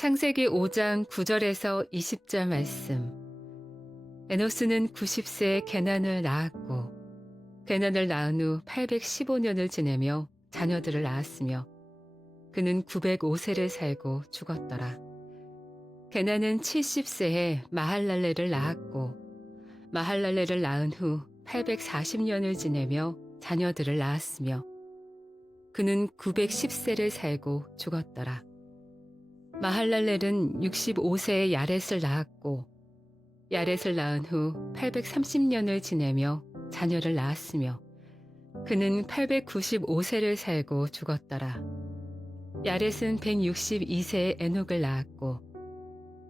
창세기 5장 9절에서 20절 말씀. 에노스는 90세에 게난을 낳았고 게난을 낳은 후 815년을 지내며 자녀들을 낳았으며 그는 905세를 살고 죽었더라. 게난은 70세에 마할랄레를 낳았고 마할랄레를 낳은 후 840년을 지내며 자녀들을 낳았으며 그는 910세를 살고 죽었더라. 마할랄렐은 65세에 야렛을 낳았고 야렛을 낳은 후 830년을 지내며 자녀를 낳았으며 그는 895세를 살고 죽었더라. 야렛은 162세에 에녹을 낳았고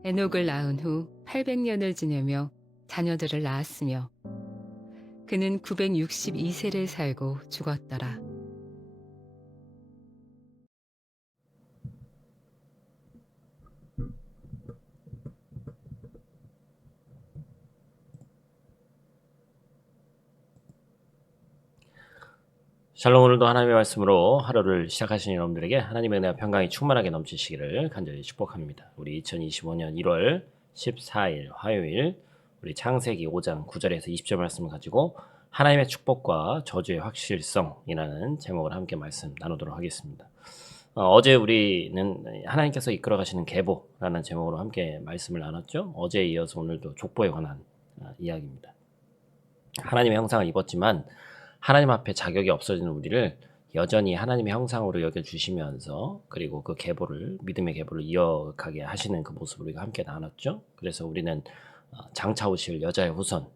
에녹을 낳은 후 800년을 지내며 자녀들을 낳았으며 그는 962세를 살고 죽었더라. 샬롬. 오늘도 하나님의 말씀으로 하루를 시작하신 여러분들에게 하나님의 은혜와 평강이 충만하게 넘치시기를 간절히 축복합니다. 우리 2025년 1월 14일 화요일 우리 창세기 5장 9절에서 20절 말씀을 가지고 하나님의 축복과 저주의 확실성이라는 제목을 함께 말씀 나누도록 하겠습니다. 어제 우리는 하나님께서 이끌어 가시는 계보라는 제목으로 함께 말씀을 나눴죠. 어제에 이어서 오늘도 족보에 관한 이야기입니다. 하나님의 형상을 입었지만 하나님 앞에 자격이 없어지는 우리를 여전히 하나님의 형상으로 여겨주시면서 그리고 그 계보를, 믿음의 계보를 이어가게 하시는 그 모습을 우리가 함께 나눴죠. 그래서 우리는 장차 오실 여자의 후손,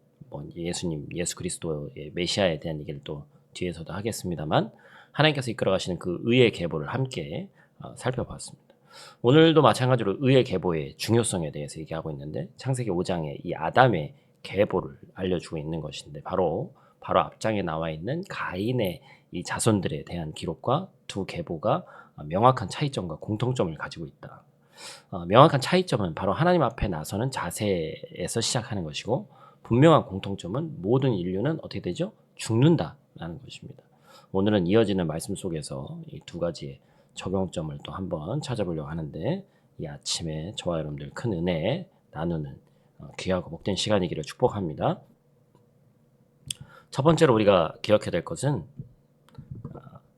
예수님, 예수 그리스도의 메시아에 대한 얘기를 또 뒤에서도 하겠습니다만 하나님께서 이끌어 가시는 그 의의 계보를 함께 살펴봤습니다. 오늘도 마찬가지로 의의 계보의 중요성에 대해서 얘기하고 있는데 창세기 5장에 이 아담의 계보를 알려주고 있는 것인데 바로 앞장에 나와 있는 가인의 이 자손들에 대한 기록과 두 계보가 명확한 차이점과 공통점을 가지고 있다. 명확한 차이점은 바로 하나님 앞에 나서는 자세에서 시작하는 것이고 분명한 공통점은 모든 인류는 어떻게 되죠? 죽는다라는 것입니다. 오늘은 이어지는 말씀 속에서 이 두 가지의 적용점을 또 한번 찾아보려고 하는데 이 아침에 저와 여러분들 큰 은혜 나누는 귀하고 복된 시간이기를 축복합니다. 첫 번째로 우리가 기억해야 될 것은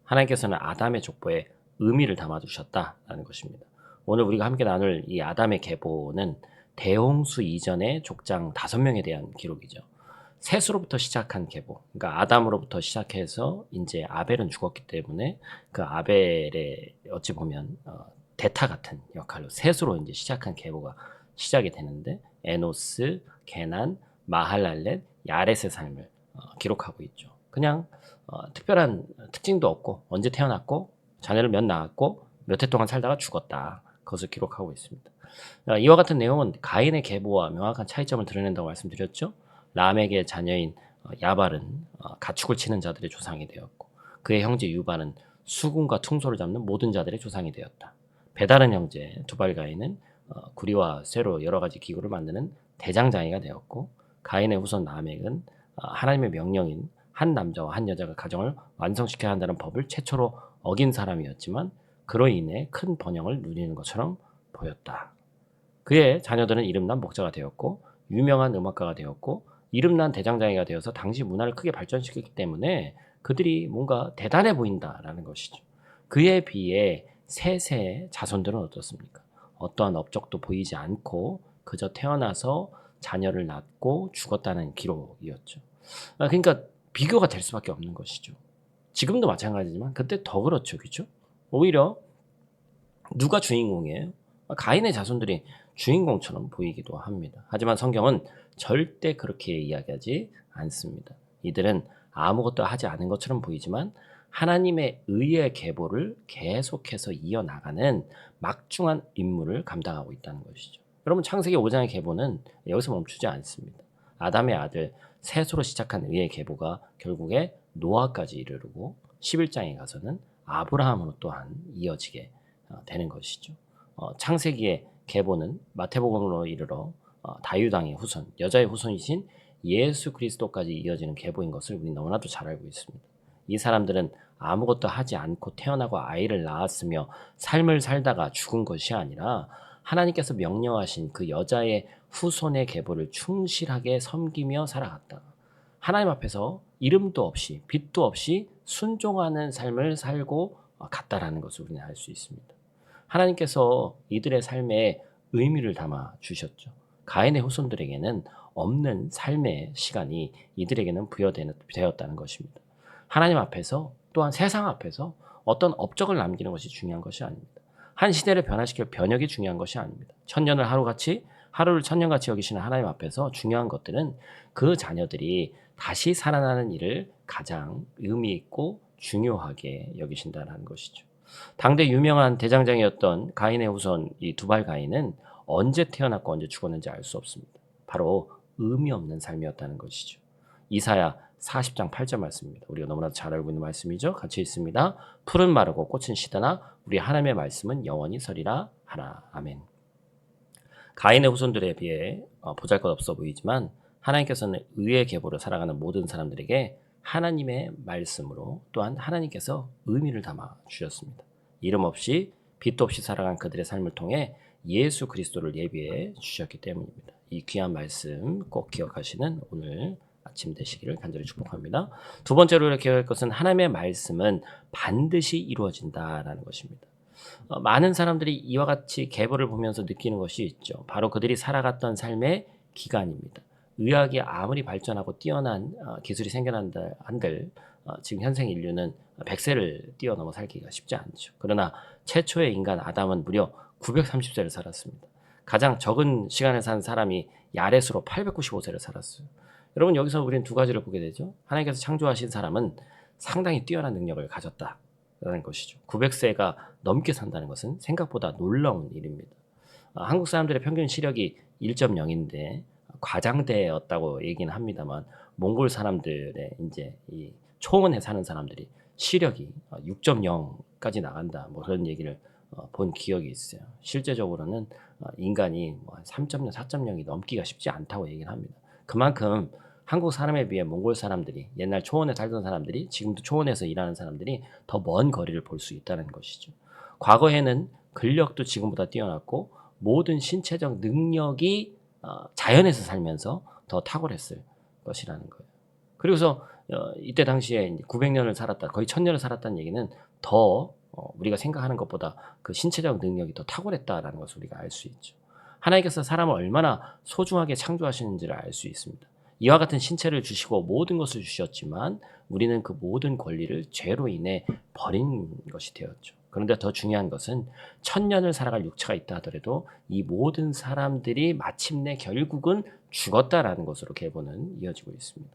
하나님께서는 아담의 족보에 의미를 담아두셨다라는 것입니다. 오늘 우리가 함께 나눌 이 아담의 계보는 대홍수 이전의 족장 5명에 대한 기록이죠. 셋으로부터 시작한 계보, 그러니까 아담으로부터 시작해서 이제 아벨은 죽었기 때문에 그 아벨의 어찌 보면 대타 같은 역할로 셋으로 이제 시작한 계보가 시작이 되는데 에노스, 게난, 마할랄렛, 야렛의 삶을 기록하고 있죠. 그냥 특별한 특징도 없고 언제 태어났고 자녀를 몇 낳았고 몇 해 동안 살다가 죽었다. 그것을 기록하고 있습니다. 이와 같은 내용은 가인의 계보와 명확한 차이점을 드러낸다고 말씀드렸죠. 람에게 자녀인 야발은 가축을 치는 자들의 조상이 되었고 그의 형제 유발은 수군과 퉁소를 잡는 모든 자들의 조상이 되었다. 베다른 형제 두발가인은 구리와 쇠로 여러 가지 기구를 만드는 대장장이가 되었고 가인의 후손 라멕은 하나님의 명령인 한 남자와 한 여자가 가정을 완성시켜야 한다는 법을 최초로 어긴 사람이었지만 그로 인해 큰 번영을 누리는 것처럼 보였다. 그의 자녀들은 이름난 목자가 되었고 유명한 음악가가 되었고 이름난 대장장이가 되어서 당시 문화를 크게 발전시켰기 때문에 그들이 뭔가 대단해 보인다라는 것이죠. 그에 비해 셋의 자손들은 어떻습니까? 어떠한 업적도 보이지 않고 그저 태어나서 자녀를 낳고 죽었다는 기록이었죠. 그러니까 비교가 될 수밖에 없는 것이죠. 지금도 마찬가지지만 그때 더 그렇죠. 그렇죠? 오히려 누가 주인공이에요? 가인의 자손들이 주인공처럼 보이기도 합니다. 하지만 성경은 절대 그렇게 이야기하지 않습니다. 이들은 아무것도 하지 않은 것처럼 보이지만 하나님의 의의 계보를 계속해서 이어나가는 막중한 임무를 감당하고 있다는 것이죠. 여러분 창세기 5장의 계보는 여기서 멈추지 않습니다. 아담의 아들 셋으로 시작한 의의 계보가 결국에 노아까지 이르르고 11장에 가서는 아브라함으로 또한 이어지게 되는 것이죠. 창세기의 계보는 마태복음으로 이르러 다윗왕의 후손, 여자의 후손이신 예수 그리스도까지 이어지는 계보인 것을 우리 너무나도 잘 알고 있습니다. 이 사람들은 아무것도 하지 않고 태어나고 아이를 낳았으며 삶을 살다가 죽은 것이 아니라 하나님께서 명령하신 그 여자의 후손의 계보를 충실하게 섬기며 살아갔다. 하나님 앞에서 이름도 없이 빛도 없이 순종하는 삶을 살고 갔다라는 것을 우리는 알 수 있습니다. 하나님께서 이들의 삶에 의미를 담아 주셨죠. 가인의 후손들에게는 없는 삶의 시간이 이들에게는 부여되었다는 것입니다. 하나님 앞에서 또한 세상 앞에서 어떤 업적을 남기는 것이 중요한 것이 아닙니다. 한 시대를 변화시킬 변혁이 중요한 것이 아닙니다. 천년을 하루를 천년같이 여기시는 하나님 앞에서 중요한 것들은 그 자녀들이 다시 살아나는 일을 가장 의미 있고 중요하게 여기신다는 것이죠. 당대 유명한 대장장이었던 가인의 후손 이 두발 가인은 언제 태어났고 언제 죽었는지 알 수 없습니다. 바로 의미 없는 삶이었다는 것이죠. 이사야 40장 8절 말씀입니다. 우리가 너무나도 잘 알고 있는 말씀이죠. 같이 읽습니다. 풀은 마르고 꽃은 시드나 우리 하나님의 말씀은 영원히 서리라 하라. 아멘. 가인의 후손들에 비해 보잘것없어 보이지만 하나님께서는 의의 계보로 살아가는 모든 사람들에게 하나님의 말씀으로 또한 하나님께서 의미를 담아 주셨습니다. 이름 없이 빛도 없이 살아간 그들의 삶을 통해 예수 그리스도를 예비해 주셨기 때문입니다. 이 귀한 말씀 꼭 기억하시는 오늘 아침 되시기를 간절히 축복합니다. 두 번째로 기억할 것은 하나님의 말씀은 반드시 이루어진다라는 것입니다. 많은 사람들이 이와 같이 계보를 보면서 느끼는 것이 있죠. 바로 그들이 살아갔던 삶의 기간입니다. 의학이 아무리 발전하고 뛰어난 기술이 생겨난다 한들 지금 현생 인류는 100세를 뛰어넘어 살기가 쉽지 않죠. 그러나 최초의 인간 아담은 무려 930세를 살았습니다. 가장 적은 시간에 산 사람이 야렛으로 895세를 살았어요. 여러분 여기서 우리는 두 가지를 보게 되죠. 하나님께서 창조하신 사람은 상당히 뛰어난 능력을 가졌다라는 것이죠. 900세가 넘게 산다는 것은 생각보다 놀라운 일입니다. 한국 사람들의 평균 시력이 1.0인데 과장되었다고 얘기는 합니다만 몽골 사람들의 이제 이 초원에 사는 사람들이 시력이 6.0까지 나간다 뭐 그런 얘기를 본 기억이 있어요. 실제적으로는 인간이 3.0, 4.0이 넘기가 쉽지 않다고 얘기를 합니다. 그만큼 한국 사람에 비해 몽골 사람들이 옛날 초원에 살던 사람들이 지금도 초원에서 일하는 사람들이 더 먼 거리를 볼 수 있다는 것이죠. 과거에는 근력도 지금보다 뛰어났고 모든 신체적 능력이 자연에서 살면서 더 탁월했을 것이라는 거예요. 그리고서 이때 당시에 900년을 살았다, 거의 1000년을 살았다는 얘기는 더 우리가 생각하는 것보다 그 신체적 능력이 더 탁월했다라는 것을 우리가 알 수 있죠. 하나님께서 사람을 얼마나 소중하게 창조하시는지를 알 수 있습니다. 이와 같은 신체를 주시고 모든 것을 주셨지만 우리는 그 모든 권리를 죄로 인해 버린 것이 되었죠. 그런데 더 중요한 것은 1000년을 살아갈 육체가 있다 하더라도 이 모든 사람들이 마침내 결국은 죽었다라는 것으로 계보는 이어지고 있습니다.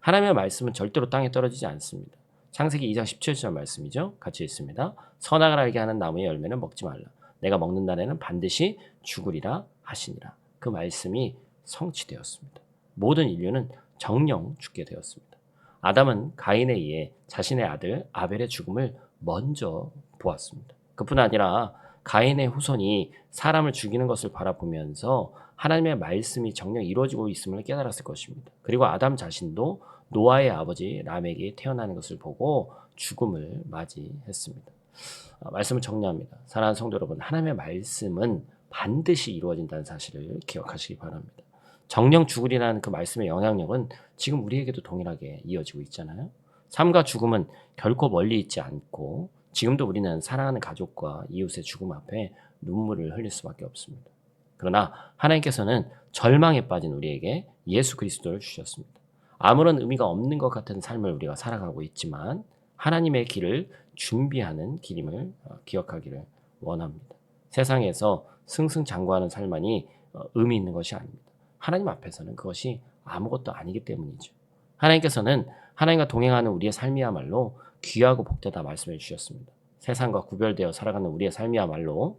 하나님의 말씀은 절대로 땅에 떨어지지 않습니다. 창세기 2장 17절 말씀이죠. 같이 읽습니다. 선악을 알게 하는 나무의 열매는 먹지 말라. 내가 먹는 날에는 반드시 죽으리라 하시니라. 그 말씀이 성취되었습니다. 모든 인류는 정령 죽게 되었습니다. 아담은 가인에 의해 자신의 아들 아벨의 죽음을 먼저 보았습니다. 그뿐 아니라 가인의 후손이 사람을 죽이는 것을 바라보면서 하나님의 말씀이 정녕 이루어지고 있음을 깨달았을 것입니다. 그리고 아담 자신도 노아의 아버지 람에게 태어나는 것을 보고 죽음을 맞이했습니다. 말씀을 정리합니다. 사랑하는 성도 여러분, 하나님의 말씀은 반드시 이루어진다는 사실을 기억하시기 바랍니다. 정령 죽으리라는 그 말씀의 영향력은 지금 우리에게도 동일하게 이어지고 있잖아요. 삶과 죽음은 결코 멀리 있지 않고 지금도 우리는 사랑하는 가족과 이웃의 죽음 앞에 눈물을 흘릴 수밖에 없습니다. 그러나 하나님께서는 절망에 빠진 우리에게 예수 그리스도를 주셨습니다. 아무런 의미가 없는 것 같은 삶을 우리가 살아가고 있지만 하나님의 길을 준비하는 길임을 기억하기를 원합니다. 세상에서 승승장구하는 삶만이 의미 있는 것이 아닙니다. 하나님 앞에서는 그것이 아무것도 아니기 때문이죠. 하나님께서는 하나님과 동행하는 우리의 삶이야말로 귀하고 복되다 말씀해 주셨습니다. 세상과 구별되어 살아가는 우리의 삶이야말로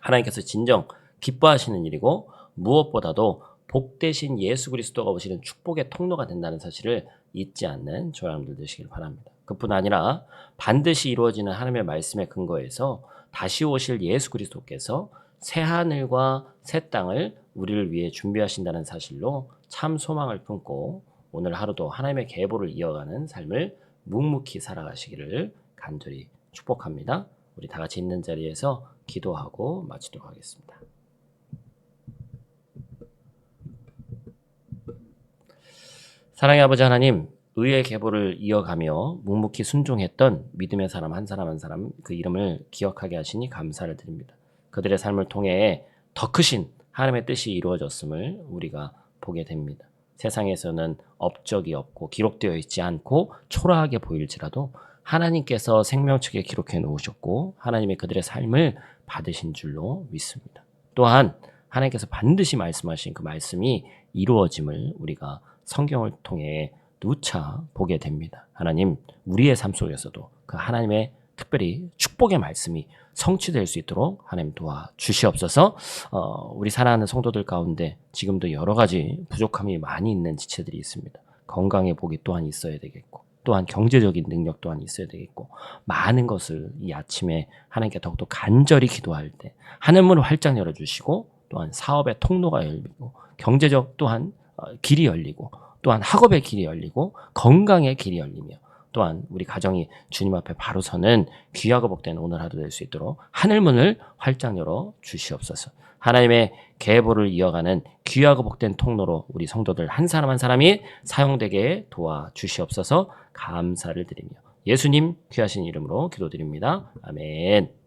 하나님께서 진정 기뻐하시는 일이고 무엇보다도 복되신 예수 그리스도가 오시는 축복의 통로가 된다는 사실을 잊지 않는 저와 여러분들 되시길 바랍니다. 그뿐 아니라 반드시 이루어지는 하나님의 말씀에 근거해서 다시 오실 예수 그리스도께서 새 하늘과 새 땅을 우리를 위해 준비하신다는 사실로 참 소망을 품고 오늘 하루도 하나님의 계보를 이어가는 삶을 묵묵히 살아가시기를 간절히 축복합니다. 우리 다 같이 있는 자리에서 기도하고 마치도록 하겠습니다. 사랑의 아버지 하나님, 의의 계보를 이어가며 묵묵히 순종했던 믿음의 사람 한 사람 한 사람 그 이름을 기억하게 하시니 감사를 드립니다. 그들의 삶을 통해 더 크신 하나님의 뜻이 이루어졌음을 우리가 보게 됩니다. 세상에서는 업적이 없고 기록되어 있지 않고 초라하게 보일지라도 하나님께서 생명책에 기록해 놓으셨고 하나님의 그들의 삶을 받으신 줄로 믿습니다. 또한 하나님께서 반드시 말씀하신 그 말씀이 이루어짐을 우리가 성경을 통해 누차 보게 됩니다. 하나님, 우리의 삶 속에서도 그 하나님의 특별히 축복의 말씀이 성취될 수 있도록 하나님 도와주시옵소서. 우리 사랑하는 성도들 가운데 지금도 여러 가지 부족함이 많이 있는 지체들이 있습니다. 건강의 복이 또한 있어야 되겠고 또한 경제적인 능력 또한 있어야 되겠고 많은 것을 이 아침에 하나님께 더욱더 간절히 기도할 때 하늘문을 활짝 열어주시고 또한 사업의 통로가 열리고 경제적 또한 길이 열리고 또한 학업의 길이 열리고 건강의 길이 열리며 또한 우리 가정이 주님 앞에 바로 서는 귀하고 복된 오늘 하루 될 수 있도록 하늘문을 활짝 열어 주시옵소서. 하나님의 계보를 이어가는 귀하고 복된 통로로 우리 성도들 한 사람 한 사람이 사용되게 도와주시옵소서. 감사를 드리며 예수님 귀하신 이름으로 기도드립니다. 아멘.